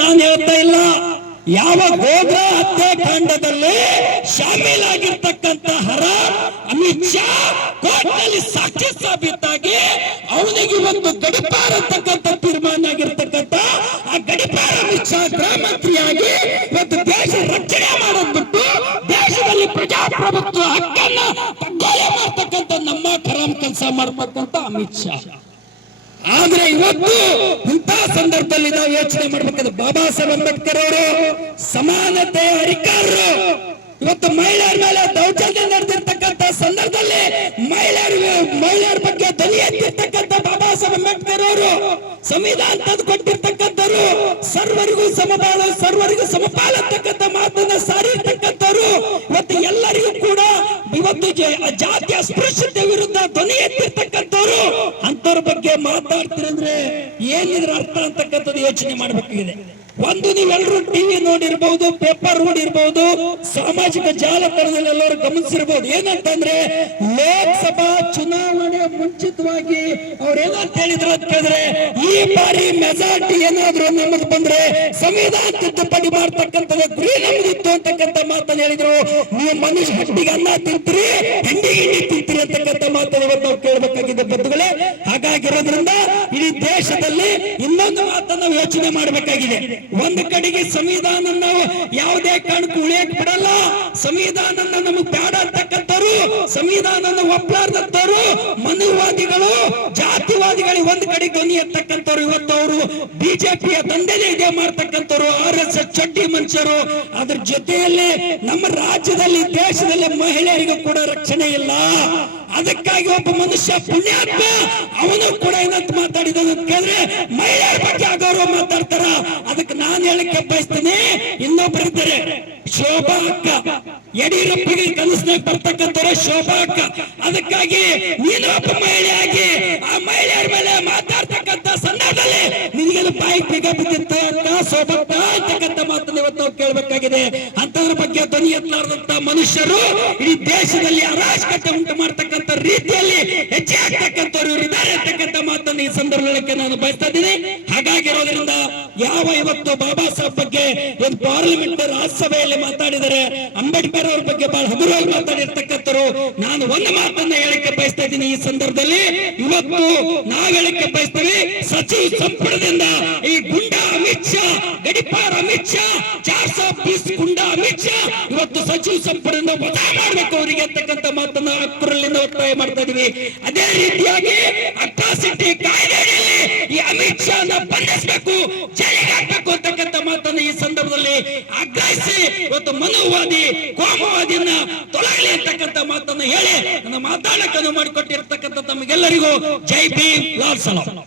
ನಾನು ಹೇಳ್ತಾ ಇಲ್ಲ. ಯಾವ ಗೋದ್ರ ಹತ್ಯಾಕಾಂಡದಲ್ಲಿ ಶಾಮೀಲಾಗಿರ್ತಕ್ಕಂಥ ಅಮಿತ್ ಶಾ ಕೋರ್ಟ್ನಲ್ಲಿ ಸಾಕ್ಷಿ ಸಾಬೀತಾಗಿ ಅವನಿಗೆ ಒಂದು ಗಡಿಪಾರ ಅಂತಕ್ಕಂಥ ತೀರ್ಮಾನ ಆಗಿರ್ತಕ್ಕಂಥ ಆ ಗಡಿಪಾರ ಅಮಿತ್ ಶಾ ಗೃಹ ಮಂತ್ರಿಯಾಗಿ ಇವತ್ತು ದೇಶ ರಕ್ಷಣೆ ಮಾಡೋದು ಬಿಟ್ಟು ದೇಶದಲ್ಲಿ ಪ್ರಜಾಪ್ರಭುತ್ವ ಹಕ್ಕನ್ನ ಕಡ್ಡಾಯ ಮಾಡ್ತಕ್ಕಂಥ ನಮ್ಮ ಖರಾಮ್ ಕೆಲಸ ಮಾಡ್ತಕ್ಕಂಥ ಅಮಿತ್ ಶಾ. ಆದ್ರೆ ಇವತ್ತು ಇಂತಹ ಸಂದರ್ಭದಲ್ಲಿ ನಾವು ಯೋಚನೆ ಮಾಡ್ಬೇಕಾದ್ರೆ ಬಾಬಾ ಸಾಹೇಬ್ ಅಂಬೇಡ್ಕರ್ ಅವರು ಸಮಾನತೆ ಹರಿಕಾರರು. ಇವತ್ತು ಮಹಿಳೆಯರ ಮೇಲೆ ದೌರ್ಜನ್ಯ ನಡೆದಿರ್ತಕ್ಕಂಥ ಸಂದರ್ಭದಲ್ಲಿ ಮಹಿಳೆಯರ ಬಗ್ಗೆ ಧ್ವನಿ ಎತ್ತಿರ್ತಕ್ಕಂಥ ಬಾಬಾ ಸಾಹೇಬ್ ಅಂಬೇಡ್ಕರ್ ಅವರು ಸಂವಿಧಾನ ತಂದು ಕೊಟ್ಟಿರ್ತಕ್ಕಂಥವ್ರು, ಸರ್ವರಿಗೂ ಸಮಬಾಳು ಸರ್ವರಿಗೂ ಸಮಪಾಲ ಅಂತಕ್ಕಂಥ ಮಾತನ್ನ ಸಾರಿರ್ತಕ್ಕಂಥವ್ರು. ಇವತ್ತು ಎಲ್ಲರಿಗೂ ಕೂಡ ಇವತ್ತು ಜಾತಿ ಅಸ್ಪೃಶ್ಯತೆ ವಿರುದ್ಧ ಧ್ವನಿ ಎತ್ತಿರ್ತಕ್ಕಂಥವ್ರು. ಅಂತವ್ರ ಬಗ್ಗೆ ಮಾತಾಡ್ತೀರಂದ್ರೆ ಏನಿದ್ರ ಅರ್ಥ ಅಂತಕ್ಕಂಥದ್ದು ಯೋಚನೆ ಮಾಡಬೇಕಾಗಿದೆ. ಒಂದು ನೀವೆಲ್ಲರೂ ಟಿವಿ ನೋಡಿರ್ಬಹುದು, ಪೇಪರ್ ನೋಡಿರ್ಬಹುದು, ಸಾಮಾಜಿಕ ಜಾಲತಾಣದಲ್ಲಿ ಎಲ್ಲರೂ ಗಮನಿಸಿರ್ಬಹುದು. ಏನಂತಂದ್ರೆ ಲೋಕಸಭಾ ಚುನಾವಣೆ ಮುಂಚಿತವಾಗಿ ಅವ್ರೇನಂತ ಹೇಳಿದ್ರು ಅಂತ ಹೇಳಿದ್ರೆ ಈ ಬಾರಿ ಮೆಜಾರಿಟಿ ಏನಾದ್ರು ನಮ್ಮದು ಬಂದ್ರೆ ಸಂವಿಧಾನ ತಿದ್ದುಪಡಿ ಮಾಡ್ತಕ್ಕಂಥದ್ದು ಗುರಿ ನಮ್ದಿತ್ತು ಅಂತಕ್ಕಂಥ ಮಾತನ್ನು ಹೇಳಿದ್ರು. ನೀವು ಮನುಷ್ಯ ಹಟ್ಟಿಗೆ ಅನ್ನ ತಿಂತೀರಿ, ಹಿಂಡಿಗೆ ಹಿಂಡಿ ತಿಂತೀರಿ ಅಂತಕ್ಕಂಥ ಮಾತನ್ನು ಇವತ್ತು ನಾವು ಕೇಳಬೇಕಾಗಿದೆ ಬಂಧುಗಳೇ. ಹಾಗಾಗಿರೋದ್ರಿಂದ ಇಡೀ ದೇಶದಲ್ಲಿ ಇನ್ನೊಂದು ಮಾತನ್ನು ನಾವು ಯೋಚನೆ ಮಾಡಬೇಕಾಗಿದೆ. ಒಂದು ಕಡೆಗೆ ಸಂವಿಧಾನ ನಾವು ಯಾವುದೇ ಕಾರಣಕ್ಕೂ ಉಳಿಯಕ್ ಬಿಡಲ್ಲ. ಸಂವಿಧಾನ ನಮಗೆ ಬೇಡ ಅಂತಕ್ಕಂಥವ್ರು, ಸಂವಿಧಾನ ಒಪ್ಪಲಾರ್ದಂತವ್ರು, ಮನುವಾದಿಗಳು, ಜಾತಿವಾದಿಗಳು ಒಂದು ಕಡೆ ಧ್ವನಿ ಎತ್ತಕ್ಕಂಥವ್ರು. ಇವತ್ತು ಅವರು ಬಿಜೆಪಿಯ ದಂಧೆನೇ ಇದೆ ಮಾಡ್ತಕ್ಕಂಥವ್ರು, RSS ಚಡ್ಡಿ ಮನುಷ್ಯರು. ಅದ್ರ ಜೊತೆಯಲ್ಲಿ ನಮ್ಮ ರಾಜ್ಯದಲ್ಲಿ ದೇಶದಲ್ಲಿ ಮಹಿಳೆಯರಿಗೂ ಕೂಡ ರಕ್ಷಣೆ ಇಲ್ಲ. ಅದಕ್ಕಾಗಿ ಒಬ್ಬ ಮನುಷ್ಯ ಪುಣ್ಯಾತ್ಮ ಅವನು ಕೂಡ ಏನಂತ ಮಾತಾಡಿದ ಕೇಳಿದ್ರೆ ಮಹಿಳೆಯರ ಬಗ್ಗೆ ಅಗೌರವ ಮಾತಾಡ್ತಾರ. ಅದಕ್ಕೆ ನಾನು ಹೇಳಕ್ಕೆ ಬಯಸ್ತೀನಿ, ಇನ್ನೊಬ್ಬರಿದ್ದಾರೆ ಶೋಭಾ ಅಕ್ಕ, ಯಡಿಯೂರಪ್ಪಗೆ ಕನಸಿನಾಗ ಬರ್ತಕ್ಕಂಥವ್ರೆ ಶೋಭಾ ಅಕ್ಕ. ಅದಕ್ಕಾಗಿ ನೀನು ಒಬ್ಬ ಮಹಿಳೆಯಾಗಿ ಆ ಮಹಿಳೆಯರ ಮೇಲೆ ಮಾತಾಡ್ತಕ್ಕಂಥ ಸಂದರ್ಭದಲ್ಲಿ ನಿನಗೆಲ್ಲ ಬಾಯಿ ಬಿಗ ಬಿದ್ದಿತ್ತ ಶೋಭಕ್ಕ ಅಂತಕ್ಕಂಥ ಮಾತನ್ನು ಇವತ್ತು ನಾವು ಕೇಳಬೇಕಾಗಿದೆ. ಅಂತದ್ರ ಬಗ್ಗೆ ಧ್ವನಿ ಎತ್ತಲಾರದಂತ ಮನುಷ್ಯರು ಇಡೀ ದೇಶದಲ್ಲಿ ಅರಾಜಕತೆ ಉಂಟು ಮಾಡ್ತಕ್ಕಂಥ ರೀತಿಯಲ್ಲಿ ಹೆಜ್ಜೆ ಆಗ್ತಕ್ಕಂಥವ್ರು ಇದ್ದಾರೆ ಅಂತಕ್ಕಂಥ ಮಾತನ್ನು ಈ ಸಂದರ್ಭಕ್ಕೆ ನಾನು ಬಯಸ್ತಾ ಇದ್ದೀನಿ. ಹಾಗಾಗಿರೋದ್ರಿಂದ ಯಾವ ಇವತ್ತು ಬಾಬಾ ಸಾಹೇಬ್ ಬಗ್ಗೆ ಒಂದು ಪಾರ್ಲಿಮೆಂಟ್ ರಾಜ್ಯಸಭೆಯಲ್ಲಿ ಮಾತಾಡಿದರೆ ಅಂಬೇಡ್ಕರ್ ಅವ್ರ ಬಗ್ಗೆ ಬಹಳ ಹಗುರವಾಗಿ ಮಾತಾಡಿರ್ತಕ್ಕಂಥವ್ರು. ನಾನು ಒಂದು ಮಾತನ್ನ ಹೇಳಿಕೆ ಬಯಸ್ತಾ ಇದ್ದೀನಿ ಈ ಸಂದರ್ಭದಲ್ಲಿ. ಇವತ್ತು ನಾವು ಹೇಳಿಕೆ ಬಯಸ್ತೀವಿ, ಸಚಿವ ಸಂಪುಟದಿಂದ ಈ ಗುಂಡಾ ಅಮಿತ್ ಶಾ, ಗಡಿಪಾರ ಅಮಿತ್ ಶಾ, 420 ಗುಂಡಾ ಅಮಿತ್ ಶಾ ಇವತ್ತು ಸಚಿವ ಸಂಪುಟದಿಂದ ವಜಾ ಮಾಡಬೇಕು ಅವರಿಗೆ ಅಂತಕ್ಕಂಥ ಮಾತನ್ನ ಅಕ್ಕರಲ್ಲಿಂದ ಒತ್ತಾಯ ಮಾಡ್ತಾ ಇದೀವಿ. ಅದೇ ರೀತಿಯಾಗಿ ಅಟ್ರಾಸಿಟಿ ಕಾಯ್ದೆಯಲ್ಲಿ ಈ ಅಮಿತ್ ಶಾ ಬಂಧಿಸಬೇಕು, ಜೈಲಿಗೆ ಹಾಕಬೇಕು ಅಂತಕ್ಕಂಥ ಮಾತನ್ನು ಈ ಸಂದರ್ಭದಲ್ಲಿ ಆಗ್ರಹಿಸಿ ಇವತ್ತು ಮನುವಾದಿ ಕೋಮುವಾದಿಯನ್ನ ತೊಲಗಲಿ ಅಂತಕ್ಕಂಥ ಮಾತನ್ನು ಹೇಳಿ ನನ್ನ ಮಾತಾಡಕ್ಕೆ ಮಾಡಿಕೊಟ್ಟಿರ್ತಕ್ಕಂಥ ತಮಗೆಲ್ಲರಿಗೂ ಜೈ ಭೀಮ್, ಲಾಲ್ ಸಲಾಂ.